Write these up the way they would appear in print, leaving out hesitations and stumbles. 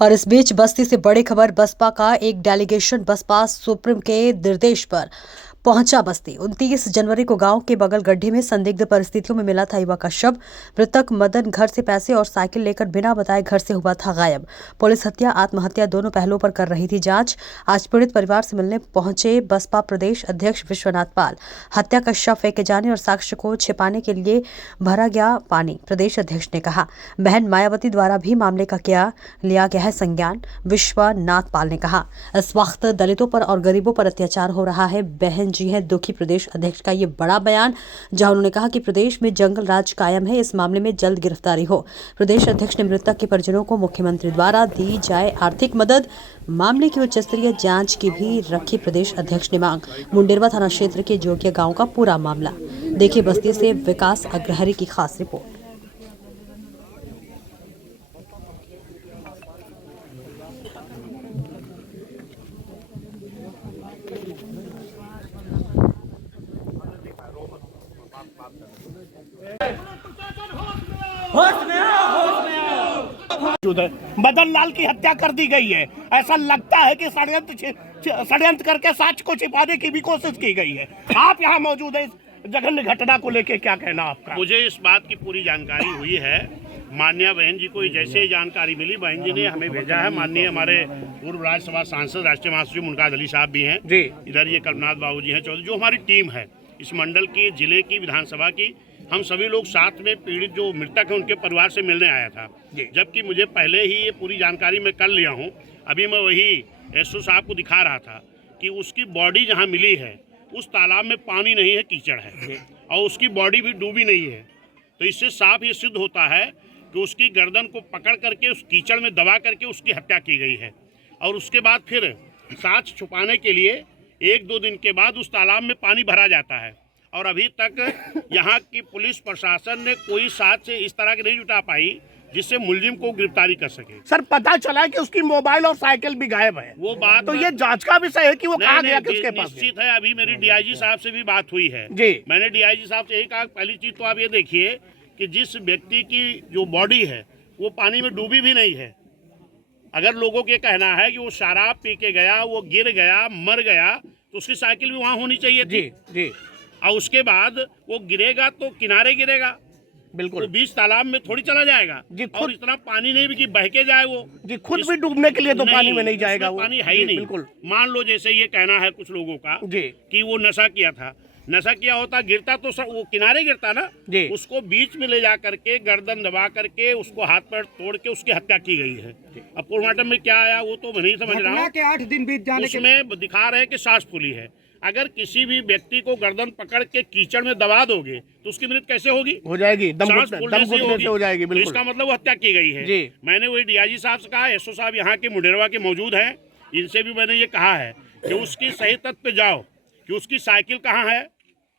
और इस बीच बस्ती से बड़ी खबर, बसपा का एक डेलीगेशन बसपा सुप्रीम के निर्देश पर पहुंचा बस्ती। 29 जनवरी को गांव के बगल गड्ढे में संदिग्ध परिस्थितियों में मिला था युवक का शव। मृतक मदन घर से पैसे और साइकिल लेकर बिना बताए घर से हुआ था गायब। पुलिस हत्या आत्महत्या दोनों पहलुओं पर कर रही थी जांच। आज पीड़ित परिवार से मिलने पहुंचे बसपा प्रदेश अध्यक्ष विश्वनाथ पाल। हत्या का शव फेंके जाने और साक्ष्य को छिपाने के लिए भरा गया पानी, प्रदेश अध्यक्ष ने कहा। बहन मायावती द्वारा भी मामले का लिया गया है संज्ञान, विश्वनाथ पाल ने कहा। इस वक्त दलितों पर और गरीबों पर अत्याचार हो रहा है। बहन जी हैं दुखी। प्रदेश अध्यक्ष का ये बड़ा बयान, जहां उन्होंने कहा कि प्रदेश में जंगल राज कायम है, इस मामले में जल्द गिरफ्तारी हो। प्रदेश अध्यक्ष ने मृतक के परिजनों को मुख्यमंत्री द्वारा दी जाए आर्थिक मदद, मामले की उच्च स्तरीय जांच की भी रखी प्रदेश अध्यक्ष ने मांग। मुंडेरवा थाना क्षेत्र के जोगिया गांव का पूरा मामला देखिए। बस्ती से विकास अग्रहरी की खास रिपोर्ट। मदन लाल की हत्या कर दी गई है। ऐसा लगता है कि षड्यंत्र करके साक्ष्य को छिपाने की भी कोशिश की गई है। आप यहाँ मौजूद है, इस जघन्य घटना को लेकर क्या कहना आपका? मुझे इस बात की पूरी जानकारी हुई है। माननीय बहन जी को जैसे ही जानकारी मिली, बहन जी ने हमें भेजा है। माननीय हमारे पूर्व राज्यसभा सांसद राष्ट्रीय महासचिव मुनकाद अली साहब भी हैं जी, इधर ये कल्पनाथ बाबू जी हैं चौधरी, जो हमारी टीम है इस मंडल की, जिले की, विधानसभा की। हम सभी लोग साथ में पीड़ित जो मृतक है उनके परिवार से मिलने आया था, जबकि मुझे पहले ही ये पूरी जानकारी मैं कर लिया हूँ। अभी मैं वही एसओ साहब को दिखा रहा था कि उसकी बॉडी जहाँ मिली है उस तालाब में पानी नहीं है, कीचड़ है, और उसकी बॉडी भी डूबी नहीं है। तो इससे साफ ये सिद्ध होता है कि उसकी गर्दन को पकड़ करके उस कीचड़ में दबा करके उसकी हत्या की गई है। और उसके बाद फिर साक्ष्य छुपाने के लिए 1-2 दिन के बाद उस तालाब में पानी भरा जाता है, और अभी तक यहाँ की पुलिस प्रशासन ने कोई साक्ष्य इस तरह के नहीं जुटा पाई जिससे मुलजिम को गिरफ्तारी कर सके। सर पता चला है कि उसकी मोबाइल और साइकिल भी गायब है। वो बात तो ये जांच का विषय है कि वो कहाँ गया, किसके पास? निश्चित है। अभी मेरी डीआईजी साहब से भी बात हुई है जी। मैंने डीआईजी साहब से यही कहा, पहली चीज तो आप ये देखिए कि जिस व्यक्ति की जो बॉडी है वो पानी में डूबी भी नहीं है। अगर लोगों के कहना है कि वो शराब पी के गया, वो गिर गया, मर गया, तो उसकी साइकिल भी वहाँ होनी चाहिए थी। जी। और उसके बाद वो गिरेगा तो किनारे गिरेगा, बिल्कुल, तो बीच तालाब में थोड़ी चला जाएगा। और इतना पानी नहीं भी कि बह के जाए वो जी, खुद भी डूबने के लिए तो पानी में नहीं जाएगा वो। पानी है ही नहीं। बिल्कुल। मान लो जैसे ये कहना है कुछ लोगों का जी कि वो नशा किया था, नशा किया होता गिरता तो वो किनारे गिरता ना जी। उसको बीच में ले जा करके गर्दन दबा करके उसको हाथ पैर तोड़ के उसकी हत्या की गई है। अब पोस्टमार्टम में क्या आया वो तो मैं नहीं समझ रहा हूँ। 8 दिन बीत जाने उसमें दिखा रहे हैं कि सांस फूली है। अगर किसी भी व्यक्ति को गर्दन पकड़ के कीचड़ में दबा दोगे तो उसकी मृत्यु कैसे होगी? हो जाएगी, दम सांस घुटने फूलने से से हो जाएगी। तो बिल्कुल, इसका मतलब वो हत्या की गई है जी। मैंने वही डीआईजी साहब से कहा, एसओ साहब यहाँ के मुंडेरवा के मौजूद हैं, इनसे भी मैंने ये कहा है कि उसकी सही तथ्य पे जाओ कि उसकी साइकिल कहाँ है,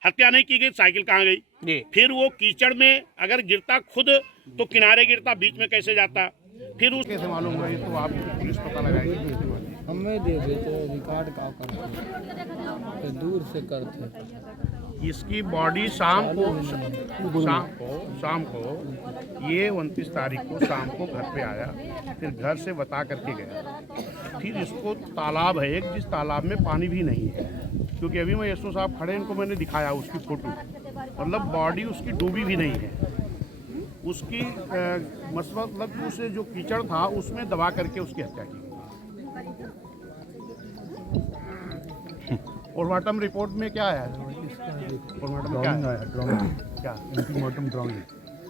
हत्या नहीं की गई, साइकिल कहाँ गई जी। फिर वो कीचड़ में अगर गिरता खुद तो किनारे गिरता, बीच में कैसे जाता? फिर उस कैसे मालूम हुआ? ये तो आप पुलिस पता लगाएगी। हमें दे देते रिकॉर्ड का करते दूर से करते। इसकी बॉडी शाम को ये 29 तारीख को शाम को घर पे आया, फिर घर से बता करके गया। फिर इसको तालाब है एक, जिस तालाब में पानी भी नहीं है, क्योंकि अभी मैं एसओ साहब खड़े, इनको मैंने दिखाया उसकी फोटो, मतलब बॉडी उसकी डूबी भी नहीं है। उसकी मतलब उसे जो कीचड़ था उसमें दबा करके उसकी हत्या की। पोस्टमार्टम रिपोर्ट में क्या है? पोस्टमार्टम में क्या है?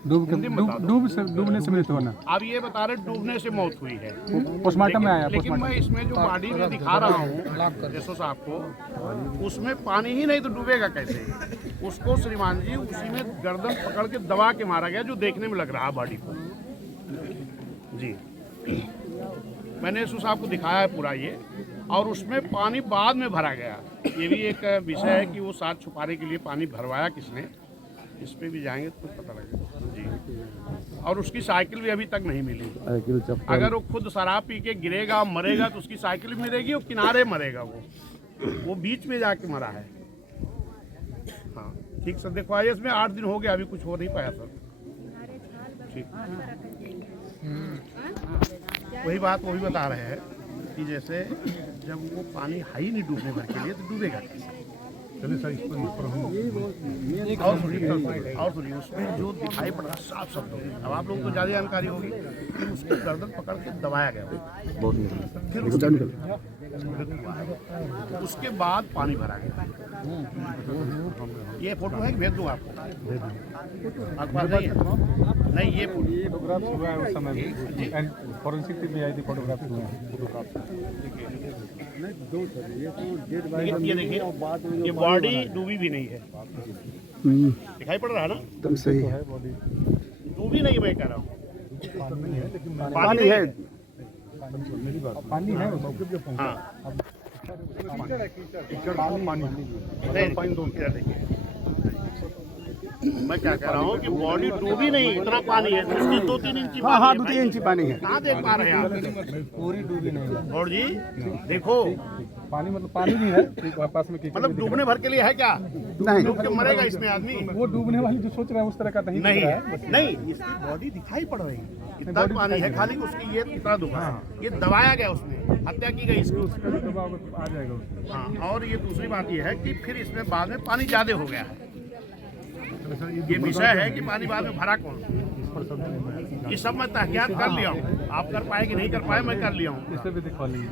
डूबने से मृत्यु होना। अब ये बता रहे डूबने से मौत हुई है, पोस्टमार्टम में आया। लेकिन मैं इसमें जो बॉडी में दिखा रहा हूँ एसओ साहब को, उसमें पानी ही नहीं तो डूबेगा कैसे? उसको श्रीमान जी उसी में गर्दन पकड़ के दबा के मारा गया, जो देखने में लग रहा है बॉडी को। जी मैंने एसओ साहब को दिखाया है पूरा ये, और उसमें पानी बाद में भरा गया। ये भी एक विषय है कि वो साथ छुपाने के लिए पानी भरवाया किसने, इस पे भी जाएंगे तो पता लगेगा जी। और उसकी साइकिल भी अभी तक नहीं मिली। अगर वो खुद शराब पी के गिरेगा मरेगा तो उसकी साइकिल भी मिलेगी, और किनारे मरेगा वो बीच में जाके मरा है। हाँ ठीक सर, देखो आइए, इसमें 8 दिन हो गया, अभी कुछ हो नहीं पाया सर। ठीक वही बात वो भी बता रहे हैं कि जैसे जब वो पानी है ही नहीं डूबने भर के लिए तो डूबेगा कैसे। और सुनिए उसमें जो दिखाई पड़ रहा साफ शब्दों में, अब आप लोगों को ज़्यादा जानकारी होगी कि उसको गर्दन पकड़ के दबाया गया, फिर उसके बाद पानी भरा गया। ये फोटो है कि भेज दूँ आपको? आपके पास नहीं है? नहीं, ये फोटोग्राफ हुआ है उस समय फॉरेंसिक टीम में आई थी, फोटोग्राफ ये देखिए, ये बॉडी डूबी भी नहीं है, दिखाई पड़ रहा है ना? एकदम सही है बॉडी, डूबी नहीं, मैं कह रहा हूँ पानी है, मेरी बात पानी है। हाँ मैं क्या कह रहा हूँ कि बॉडी डूबी नहीं, इतना पानी है, उसकी 2-3 इंची पानी है। हाँ 2-3 इंची पानी है, कहाँ देख पा रहे हैं आप? पूरी डूबी नहीं है गौड़ जी देखो, पानी, मतलब पानी भी है पास में, मतलब डूबने भर के लिए है क्या? नहीं, डूब के मरेगा इसमें आदमी? वो डूबने वाली जो सोच रहे हैं उस तरह का नहीं नहीं है, है, नहीं, इसकी बॉडी दिखाई पड़ रही है, इतना पानी है, खाली उसकी ये इतना दुखा है, ये दबाया गया, उसने हत्या की गई इसकी। आ जाएगा उसमें। हाँ, और ये दूसरी बात ये है कि फिर इसमें बाद में पानी ज्यादा हो गया है। ये विषय है कि पानी बाद में भरा कौन? ये सब मैं तहकीकात कर लिया हूँ, आप कर पाए कि नहीं कर पाए, मैं कर लिया हूँ। इसे भी दिखा लीजिए।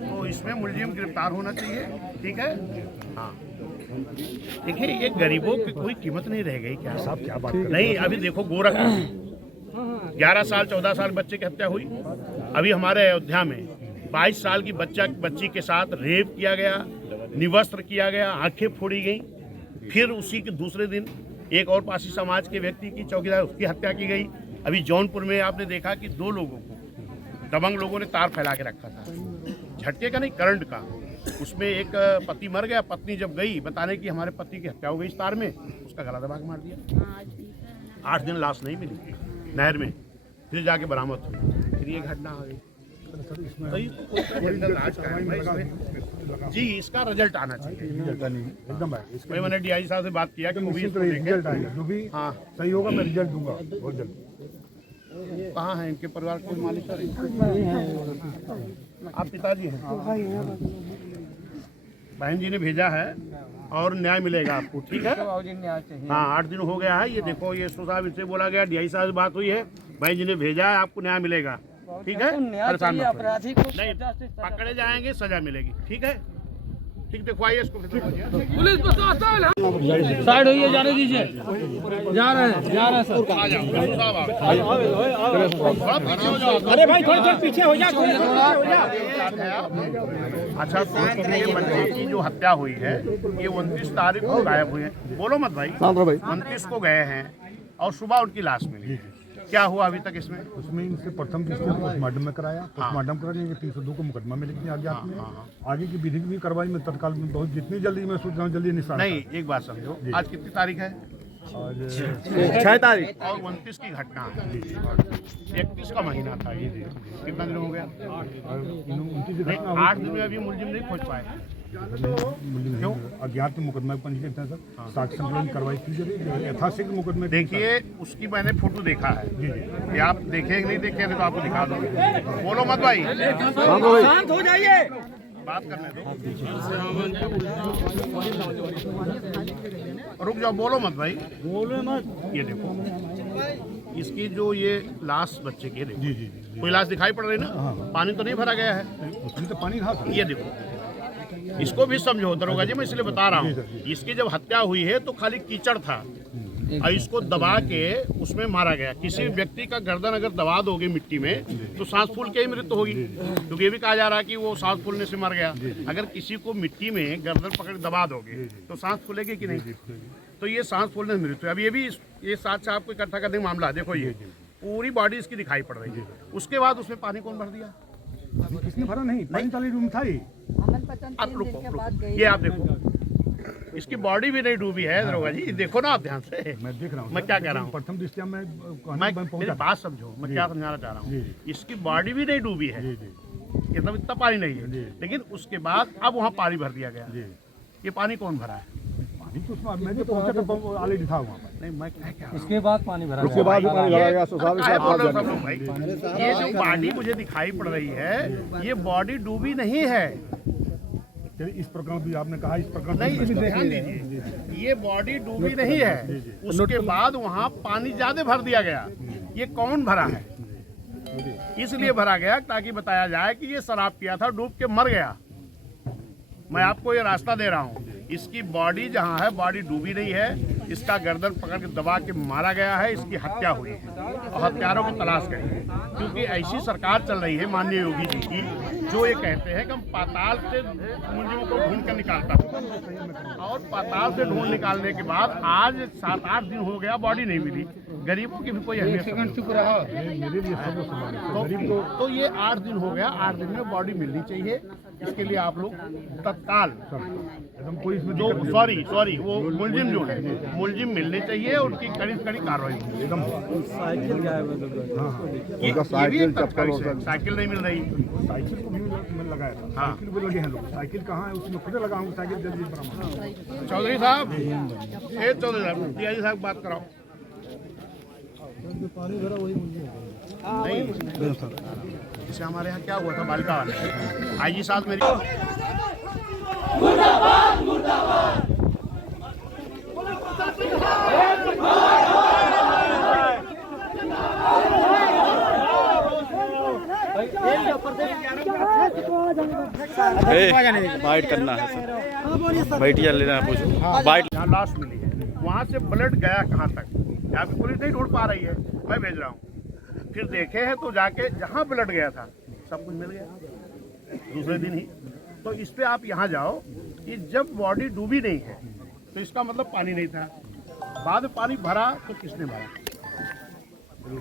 तो इसमें मुलजिम गिरफ्तार होना चाहिए, ठीक है? हाँ, देखिए ये गरीबों की कोई कीमत नहीं रह गई क्या? साहब क्या बात नहीं, अभी देखो गोरखपुर 11 साल 14 साल बच्चे की हत्या हुई, अभी हमारे अयोध्या में 22 साल की बच्ची के साथ रेप किया गया, निवस्त्र किया गया, आंखें फोड़ी गई। फिर उसी के दूसरे दिन एक और पासी समाज के व्यक्ति की चौकीदार उसकी हत्या की गई। अभी जौनपुर में आपने देखा कि 2 लोगों को दबंग लोगों ने तार फैला के रखा था, झटके का नहीं करंट का। उसमें एक पति मर गया, पत्नी जब गई बताने की हमारे पति की हत्या हो गई इस तार में, उसका गला दबा के मार दिया। 8 दिन लाश नहीं मिली नहर में, फिर जाके बरामद हुई, फिर ये घटना आ गई। जी इसका रिजल्ट आना चाहिए एकदम है, वही मैंने DIG साहब से बात किया कि मूवी रिजल्ट आएगा, जो भी हाँ सही होगा मैं रिजल्ट दूंगा बहुत जल्द। कहाँ है इनके परिवार कोई मालिक? आप पिताजी हैं? बहन जी ने भेजा है और न्याय मिलेगा आपको, ठीक है? हाँ 8 दिन हो गया है, ये देखो ये SO साहब इनसे बोला गया, DIG साहब से बात हुई है, बहन जी ने भेजा है, आपको न्याय मिलेगा, ठीक है? परेशान मत होइए। नहीं पकड़े जाएंगे, सजा मिलेगी, ठीक है? ठीक, दिखवाइए इसको। पुलिस साइड होइए, जाने दीजिए, जा रहे हैं सर। आ जाओ साहब, अरे भाई थोड़ा पीछे हो जा। अच्छा तो ये बच्चे की जो हत्या हुई है ये 29 तारीख को गायब हुए हैं, बोलो मत भाई, 29 को गए हैं और सुबह उनकी लाश मिली। क्या हुआ अभी तक इसमें? उसमें इनसे प्रथम दृष्टया पोस्टमार्टम में कराया, पोस्टमार्टम कराने 302 को मुकदमा में लिखने आगे आगे की विधिक भी कार्रवाई में तत्काल में बहुत जितनी जल्दी मैं सोच रहा हूँ जल्दी निशान। नहीं एक बात समझो, आज कितनी तारीख है? आज 6 तारीख और 29 की घटना है, 31 का महीना था ये, कितना दिन हो गया? 8 दिन में अभी मुलजिम नहीं खोज पाए, क्यों? अज्ञात मुकदमा पंजीकृत है सर, साक्ष्य संकलन कार्रवाई की जा रही है, यथाशीघ्र मुकदमे। देखिए उसकी मैंने फोटो देखा है, ये आप देखे कि नहीं देखे तो आपको दिखा दूंगा, बोलो मत भाई, शांत हो जाइए, बात करने दो, रुक जाओ, बोलो मत भाई, बोलो मत। ये देखो इसकी जो ये लाश बच्चे की, देखो कोई लाश दिखाई पड़ रही ना, पानी तो नहीं भरा गया है, उसमें तो पानी था। ये देखो इसको भी समझो दरोगा जी, मैं इसलिए बता रहा हूँ, इसकी जब हत्या हुई है तो खाली कीचड़ था और इसको दबा के उसमें मारा गया। किसी व्यक्ति का गर्दन अगर दबा दोगे मिट्टी में तो सांस फूल के ही मृत्यु होगी, क्योंकि ये भी कहा जा रहा है कि वो सांस फूलने से मर गया। अगर किसी को मिट्टी में गर्दन पकड़ दबा दोगे तो सांस फूलेगी कि नहीं? तो ये सांस फूलने से मृत्यु। अब ये भी ये साथ साहब को इकट्ठा करने का मामला, देखो ये पूरी बॉडी इसकी दिखाई पड़ रही है। उसके बाद उसमें पानी कौन भर दिया? किसने भरा? नहीं, पानी चाली रूम था ही। आप रुको, ये आप देखो इसकी बॉडी भी नहीं डूबी है दरोगा जी, देखो ना आप ध्यान से। मैं देख रहा हूँ, मैं क्या कह रहा हूँ, प्रथम दृष्टया मैं मेरी बात समझो, मैं क्या समझाना चाह रहा हूँ। इसकी बॉडी भी नहीं डूबी है, मतलब इतना पानी नहीं है, लेकिन उसके बाद अब वहाँ पानी भर दिया गया। ये पानी कौन भरा है? पानी तो उसमें मैं भी पहुंचा था, ऑलरेडी था वहाँ पर। नहीं मैं क्या कह उसके बाद पानी भरा उसके बाद भी पानी भरा गया, काहे बोल रहे हो सब लोग भाई? ये जो बॉडी मुझे दिखाई पड़ रही है, ये बॉडी डूबी नहीं है। इस प्रकार भी आपने कहा, इस प्रकार नहीं, इस पर ध्यान दीजिए, ये बॉडी डूबी नहीं है। उसके बाद वहाँ पानी ज्यादा भर दिया गया। ये कौन भरा है? इसलिए भरा गया ताकि बताया जाए कि ये शराब पिया था, डूब के मर गया। मैं आपको ये रास्ता दे रहा हूँ। इसकी बॉडी जहाँ है, बॉडी डूबी नहीं है। इसका गर्दन पकड़ के दबा के मारा गया है, इसकी हत्या हुई है और हत्यारों को तलाश करें, क्योंकि ऐसी सरकार चल रही है माननीय योगी जी की, जो ये कहते हैं कि हम पाताल से मुलजिमों को ढूंढ कर निकालता हूँ, और पाताल से ढूंढ निकालने के बाद आज 7-8 दिन हो गया, बॉडी नहीं मिली। गरीबों की भी कोई अहमियत तो ये 8 दिन हो गया, 8 दिन में बॉडी मिलनी चाहिए। इसके लिए आप लोग तत्काल कोई इसमें जो सॉरी वो मुलजिम जो है, मुलजिम मिलने चाहिए, उनकी कड़ी कार्रवाई एकदम साइकिल क्या है? साइकिल नहीं मिल रही। साइकिल को भी मैं लगाया था, साइकिल भी लगे हैं लोग। साइकिल कहाँ है? उसमें खुद लगा हूँ, साइकिल जल्दी बरामद। चौधरी साहब, चौधरी साहब, टीआई साहब बात कराओ। पानी भरा वही नहीं, जैसे हमारे यहाँ क्या हुआ था बालिका वाले, आई जी साहब मेरी बाइट करना है सर, बाइटिया लेना है, पूछो बाइट। यहाँ लाश मिली है, वहाँ से ब्लड गया कहाँ तक? यहाँ पे पुलिस नहीं ढूंढ पा रही है, मैं भेज रहा हूँ। फिर देखे हैं तो जाके जहाँ ब्लड गया था सब कुछ मिल गया दूसरे दिन ही। तो इस पे आप यहाँ जाओ कि जब बॉडी डूबी नहीं है तो इसका मतलब पानी नहीं था। बाद में पानी भरा तो किसने भरा?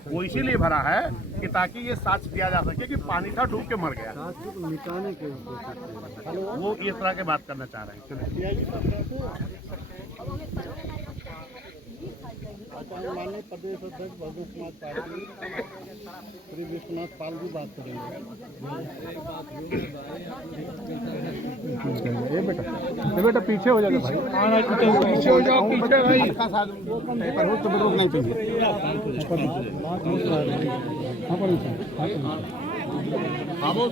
वो इसीलिए भरा है कि ताकि ये साक्ष्य दिया जा सके कि पानी था, डूब के मर गया। वो इस तरह के बात करना चाह रहे हैं। माननीय प्रदेश अध्यक्ष बहुजन समाज पार्टी श्री विश्वनाथ पाल जी बात करेंगे। ये बेटा पीछे हो जाओ भाई, पीछे हो जाओ, पीछे भाई। पेपर हो तो रोक नहीं चाहिए। हाँ पर